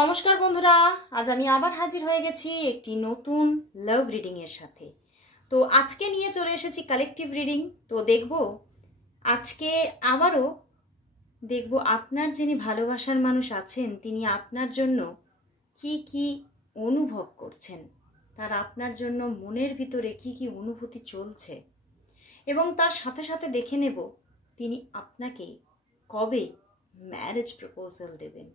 নমস্কার বন্ধুরা, আজ আমি আবার হাজির হয়ে গেছি একটি নতুন লাভ রিডিং এর সাথে। তো আজকে নিয়ে চলে এসেছি কালেকটিভ রিডিং। তো দেখব আজকে আবারও দেখব আপনার যিনি ভালোবাসার মানুষ আছেন তিনি আপনার জন্য কি কি অনুভব করছেন, তার আপনার জন্য মনের ভিতরে কি কি অনুভূতি চলছে, এবং তার সাথে সাথে দেখে নেব তিনি আপনাকে কবে ম্যারেজ প্রপোজাল দেবেন।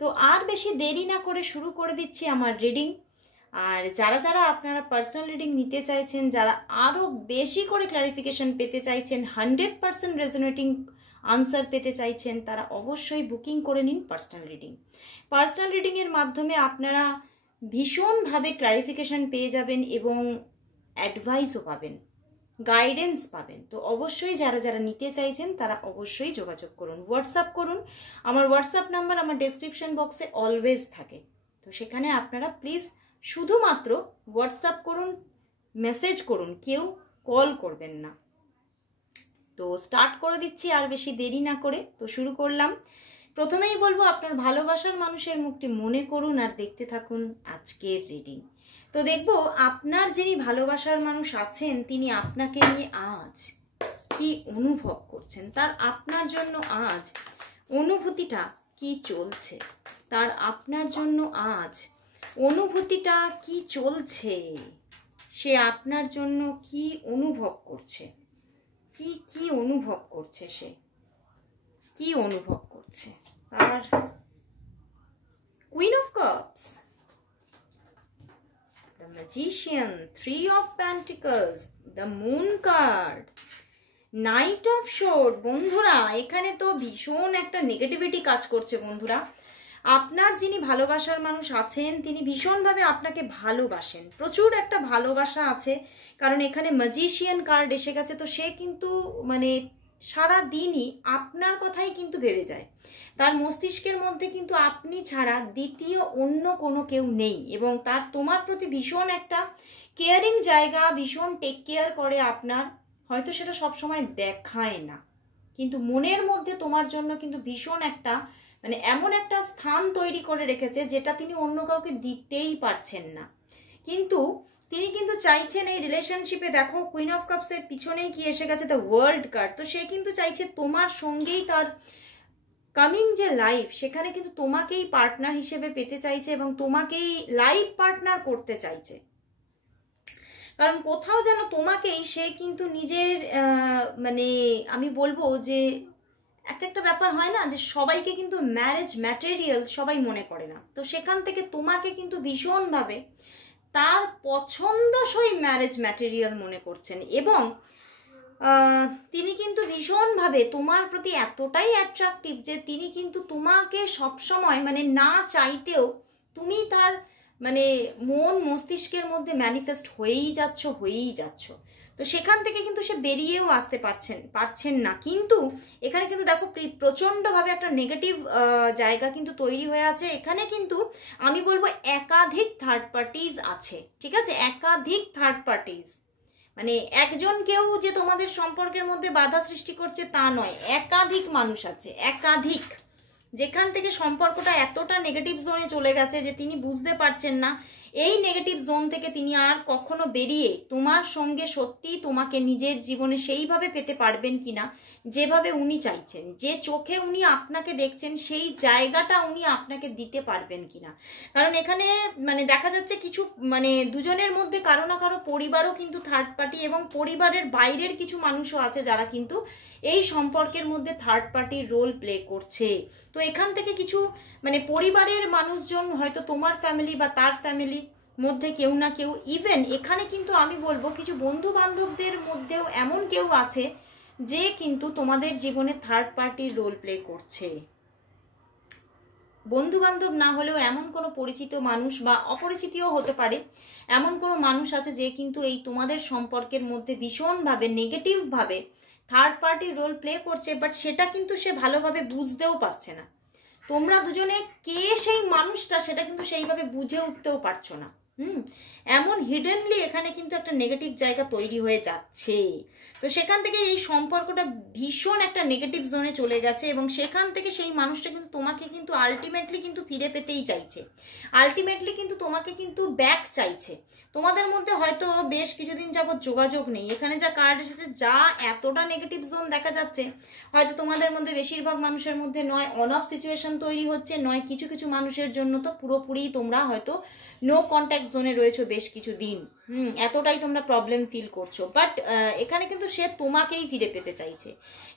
তো আর বেশি দেরি না করে শুরু করে দিচ্ছি আমার রিডিং। আর যারা যারা আপনারা পার্সোনাল রিডিং নিতে চাইছেন, যারা আরও বেশি করে ক্লারিফিকেশন পেতে চাইছেন, 100% রেজোনেটিং আনসার পেতে চাইছেন, তারা অবশ্যই বুকিং করে নিন পার্সোনাল রিডিং। পার্সোনাল রিডিংয়ের মাধ্যমে আপনারা ভীষণভাবে ক্লারিফিকেশন পেয়ে যাবেন এবং অ্যাডভাইসও পাবেন, গাইডেন্স পাবেন। তো অবশ্যই যারা যারা নিতে চাইছেন তারা অবশ্যই যোগাযোগ করুন, হোয়াটসঅ্যাপ করুন। আমার হোয়াটসঅ্যাপ নাম্বার আমার ডেসক্রিপশন বক্সে অলওয়েজ থাকে। তো সেখানে আপনারা প্লিজ শুধুমাত্র হোয়াটসঅ্যাপ করুন, মেসেজ করুন, কেউ কল করবেন না। তো স্টার্ট করে দিচ্ছি আর বেশি দেরি না করে। তো শুরু করলাম। প্রথমেই বলবো আপনার ভালোবাসার মানুষের মুখটি মনে করুন আর দেখতে থাকুন আজকের রিডিং। তো দেখব আপনার যিনি ভালোবাসার মানুষ আছেন তিনি আপনাকে নিয়ে আজ কি অনুভব করছেন, তার আপনার জন্য আজ অনুভূতিটা কি চলছে, তার আপনার জন্য আজ অনুভূতিটা কি চলছে, সে আপনার জন্য কি অনুভব করছে, কি কি অনুভব করছে, সে কি অনুভব করছে। আর queen of cups, the magician, 3 of pentacles, the moon card, knight of sword. বন্ধুরা এখানে তো ভীষণ একটা নেগেটিভিটি কাজ করছে। বন্ধুরা আপনার যিনি ভালোবাসার মানুষ আছেন তিনি ভীষণভাবে আপনাকে ভালোবাসেন, প্রচুর একটা ভালোবাসা আছে। কারণ এখানে ম্যাজিশিয়ান কার্ড এসে গেছে। তো সে কিন্তু মানে সারা দিনই আপনার কথাই কিন্তু ভেবে যায়। তার মস্তিষ্কের মধ্যে কিন্তু আপনি ছাড়া দ্বিতীয় অন্য কোনো কেউ নেই, এবং তার তোমার প্রতি ভীষণ একটা কেয়ারিং জায়গা, ভীষণ টেক কেয়ার করে আপনার। হয়তো সেটা সবসময় দেখায় না, কিন্তু মনের মধ্যে তোমার জন্য কিন্তু ভীষণ একটা মানে এমন একটা স্থান তৈরি করে রেখেছে যেটা তিনি অন্য কাউকে দিতেই পারছেন না। কিন্তু তিনি কিন্তু চাইছেন এই রিলেশনশিপে, দেখো কুইন অফ কাপসের পিছনেই কি এসে গেছে, দ্য ওয়ার্ল্ড কার্ড। তো সে কিন্তু চাইছে তোমার সঙ্গেই তার কামিং যে লাইফ, সেখানে কিন্তু তোমাকেই পার্টনার হিসেবে পেতে চাইছে এবং তোমাকেই লাইফ পার্টনার করতে চাইছে। কারণ কোথাও যেন তোমাকেই সে কিন্তু নিজের মানে আমি বলবো যে একটা ব্যাপার হয় না যে সবাইকে কিন্তু ম্যারেজ ম্যাটেরিয়াল সবাই মনে করে না। তো সেখান থেকে তোমাকে কিন্তু ভীষণভাবে তার পছন্দসই ম্যারেজ ম্যাটেরিয়াল মনে করছেন, এবং তিনি কিন্তু ভীষণভাবে তোমার প্রতি এতটাই অ্যাট্রাকটিভ যে তিনি কিন্তু তোমাকে সবসময় মানে না চাইতেও তুমি তার মানে মন মস্তিষ্কের মধ্যে ম্যানিফেস্ট হয়েই যাচ্ছ। তো সেখান থেকে কিন্তু সে বেরিয়েও আসতে পারছেন না। কিন্তু এখানে কিন্তু দেখো প্রচণ্ডভাবে একটা নেগেটিভ জায়গা কিন্তু তৈরি হয়ে আছে। এখানে কিন্তু আমি বলবো একাধিক থার্ড পার্টিজ আছে, ঠিক আছে? একাধিক থার্ড পার্টিজ মানে একজন কেউ যে তোমাদের সম্পর্কের মধ্যে বাধা সৃষ্টি করছে তা নয়, একাধিক মানুষ আছে, একাধিক। যেখান থেকে সম্পর্কটা এতটা নেগেটিভ জোনে চলে গেছে যে তিনি বুঝতে পারছেন না এই নেগেটিভ জোন থেকে তিনি আর কখনো বেরিয়ে তোমার সঙ্গে সত্যি তোমাকে নিজের জীবনে সেইভাবে পেতে পারবেন কিনা যেভাবে উনি চাইছেন, যে চোখে উনি আপনাকে দেখছেন সেই জায়গাটা উনি আপনাকে দিতে পারবেন কিনা। কারণ এখানে মানে দেখা যাচ্ছে কিছু মানে দুজনের মধ্যে কারো না কারো পরিবারও কিন্তু থার্ড পার্টি, এবং পরিবারের বাইরের কিছু মানুষও আছে যারা কিন্তু এই সম্পর্কের মধ্যে থার্ড পার্টির রোল প্লে করছে। তো এখান থেকে কিছু মানে পরিবারের মানুষজন হয়তো তোমার ফ্যামিলি বা তার ফ্যামিলির মধ্যে কেউ না কেউ, ইভেন এখানে কিন্তু আমি বলবো কিছু বন্ধু বান্ধবদের মধ্যেও এমন কেউ আছে যে কিন্তু তোমাদের জীবনে থার্ড পার্টির রোল প্লে করছে। বন্ধু বান্ধব না হলেও এমন কোনো পরিচিত মানুষ বা অপরিচিতও হতে পারে, এমন কোনো মানুষ আছে যে কিন্তু এই তোমাদের সম্পর্কের মধ্যে ভীষণভাবে নেগেটিভভাবে থার্ড পার্টির রোল প্লে করছে, বাট সেটা কিন্তু সে ভালোভাবে বুঝতেও পারছে না। তোমরা দুজনে কে সেই মানুষটা সেটা কিন্তু সেইভাবে বুঝে উঠতেও পারছো না। এমন হিডেনলি এখানে কিন্তু একটা নেগেটিভ জায়গা তৈরি হয়ে যাচ্ছে। তো সেখান থেকে এই সম্পর্কটা ভীষণ একটা নেগেটিভ জোনে চলে গেছে এবং সেখান থেকে সেই মানুষটা কিন্তু তোমাকে কিন্তু আলটিমেটলি কিন্তু ফিরে পেতেই চাইছে, আলটিমেটলি কিন্তু তোমাকে কিন্তু ব্যাক চাইছে। তোমাদের মধ্যে হয়তো বেশ কিছুদিন যাবৎ যোগাযোগ নেই। এখানে যা কার্ড এসেছে, যা এতটা নেগেটিভ জোন দেখা যাচ্ছে, হয়তো তোমাদের মধ্যে বেশিরভাগ মানুষের মধ্যে নয় অন অফ সিচুয়েশন তৈরি হচ্ছে, নয় কিছু কিছু মানুষের জন্য তো পুরোপুরি তোমরা হয়তো নো কন্ট্যাক্ট জোনে রয়েছো বেশ কিছু দিন। এতটাই তোমরা প্রবলেম ফিল করছো। বাট এখানে কিন্তু সে তোমাকেই ফিরে পেতে চাইছে।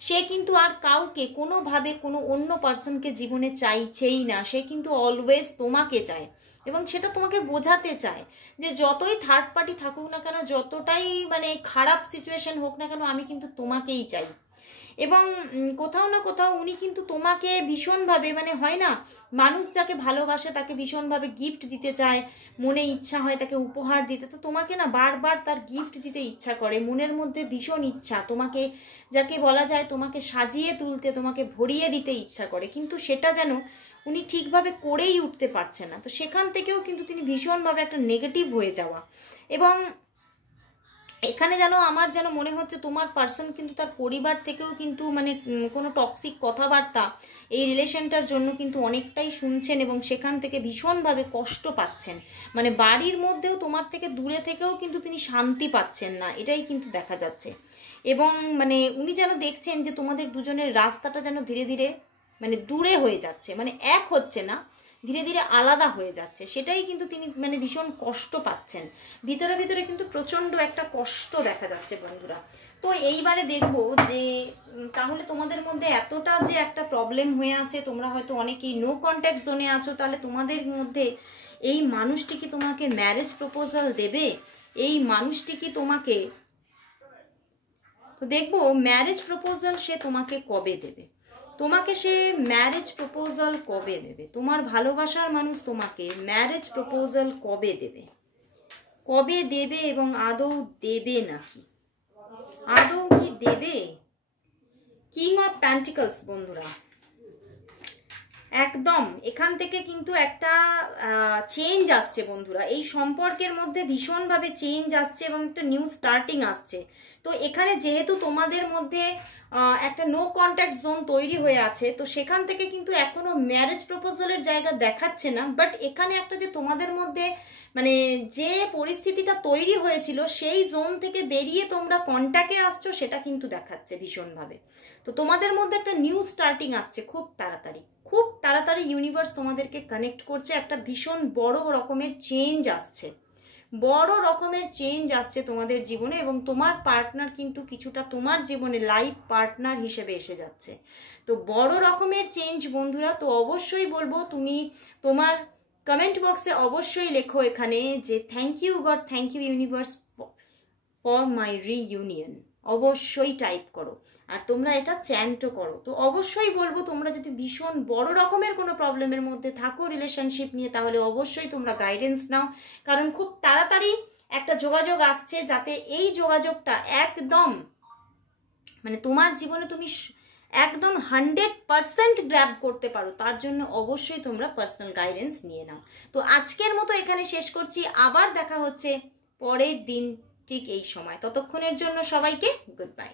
সে কিন্তু আর কাউকে কোনোভাবে কোনো অন্য পার্সনকে জীবনে চাইছেই না। সে কিন্তু অলওয়েজ তোমাকে চায় এবং সেটা তোমাকে বোঝাতে চায় যে যতই থার্ড পার্টি থাকুক না কেন, যতটাই মানে খারাপ সিচুয়েশন হোক না কেন, আমি কিন্তু তোমাকেই চাই। এবং কোথাও না কোথাও উনি কিন্তু তোমাকে ভীষণভাবে, মানে হয় না মানুষ যাকে ভালোবাসে তাকে ভীষণভাবে গিফট দিতে চায়, মনে ইচ্ছা হয় তাকে উপহার দিতে, তো তোমাকে না বারবার তার গিফট দিতে ইচ্ছা করে, মনের মধ্যে ভীষণ ইচ্ছা তোমাকে, যাকে বলা যায় তোমাকে সাজিয়ে তুলতে, তোমাকে ভরিয়ে দিতে ইচ্ছা করে, কিন্তু সেটা যেন উনি ঠিকভাবে করেই উঠতে পারছে না। তো সেখান থেকেও কিন্তু তিনি ভীষণভাবে একটা নেগেটিভ হয়ে যাওয়া। এবং এখানে যেন আমার যেন মনে হচ্ছে তোমার পার্সন কিন্তু তার পরিবার থেকেও কিন্তু মানে কোনো টক্সিক কথাবার্তা এই রিলেশনটার জন্য কিন্তু অনেকটাই শুনছেন এবং সেখান থেকে ভীষণভাবে কষ্ট পাচ্ছেন। মানে বাড়ির মধ্যেও তোমার থেকে দূরে থেকেও কিন্তু তিনি শান্তি পাচ্ছেন না, এটাই কিন্তু দেখা যাচ্ছে। এবং মানে উনি যেন দেখছেন যে তোমাদের দুজনের রাস্তাটা যেন ধীরে ধীরে মানে দূরে হয়ে যাচ্ছে, মানে এক হচ্ছে না, ধীরে ধীরে আলাদা হয়ে যাচ্ছে, সেটাই কিন্তু তিনি মানে ভীষণ কষ্ট পাচ্ছেন। ভিতরে ভিতরে কিন্তু প্রচণ্ড একটা কষ্ট দেখা যাচ্ছে বন্ধুরা। তো এইবারে দেখব যে তাহলে তোমাদের মধ্যে এতটা যে একটা প্রবলেম হয়ে আছে, তোমরা হয়তো অনেকেই নো কন্ট্যাক্ট জোনে আছো, তাহলে তোমাদের মধ্যে এই মানুষটি কি তোমাকে ম্যারেজ প্রপোজাল দেবে? এই মানুষটি কি তোমাকে, তো দেখবো ম্যারেজ প্রপোজাল সে তোমাকে কবে দেবে, তোমাকে সে ম্যারেজ প্রপোজাল কবে দেবে, তোমার ভালোবাসার মানুষ তোমাকে ম্যারেজ প্রপোজাল কবে দেবে, কবে দেবে এবং আদৌ দেবে নাকি, আদৌ কি দেবে? কিং অফ প্যান্টিকলস বন্ধুরা, একদম এখান থেকে কিন্তু একটা চেঞ্জ আসছে বন্ধুরা, এই সম্পর্কের মধ্যে ভীষণভাবে চেঞ্জ আসছে এবং একটা নিউ স্টার্টিং আসছে। তো এখানে যেহেতু তোমাদের মধ্যে একটা নো কন্ট্যাক্ট জোন তৈরি হয়ে আছে, তো সেখান থেকে কিন্তু এখনো ম্যারেজ প্রপোজালের জায়গা দেখাচ্ছে না। বাট এখানে একটা যে তোমাদের মধ্যে মানে যে পরিস্থিতিটা তৈরি হয়েছিল সেই জোন থেকে বেরিয়ে তোমরা কন্ট্যাক্টে আসছো, সেটা কিন্তু দেখাচ্ছে ভীষণভাবে। তো তোমাদের মধ্যে একটা নিউ স্টার্টিং আসছে খুব তাড়াতাড়ি, খুব তাড়াতাড়ি ইউনিভার্স তোমাদেরকে কানেক্ট করছে, একটা ভীষণ বড় রকমের চেঞ্জ আসছে, বড় রকমের চেঞ্জ আসছে তোমাদের জীবনে। এবং তোমার পার্টনার কিন্তু কিছুটা তোমার জীবনে লাইফ পার্টনার হিসেবে এসে যাচ্ছে। তো বড় রকমের চেঞ্জ বন্ধুরা। তো অবশ্যই বলবো তুমি তোমার কমেন্ট বক্সে অবশ্যই লেখো এখানে যে thank you God, thank you universe for my reunion, অবশ্যই টাইপ করো। আর তোমরা এটা চ্যান্টও করো। তো অবশ্যই বলবো তোমরা যদি ভীষণ বড় রকমের কোনো প্রবলেমের মধ্যে থাকো রিলেশনশিপ নিয়ে, তাহলে অবশ্যই তোমরা গাইডেন্স নাও, কারণ খুব তাড়াতাড়ি একটা যোগাযোগ আসছে, যাতে এই যোগাযোগটা একদম মানে তোমার জীবনে তুমি একদম 100% গ্র্যাব করতে পারো, তার জন্য অবশ্যই তোমরা পার্সোনাল গাইডেন্স নিয়ে নাও। তো আজকের মতো এখানে শেষ করছি, আবার দেখা হচ্ছে পরের দিন ঠিক এই সময়। ততক্ষণের জন্য সবাইকে গুড বাই।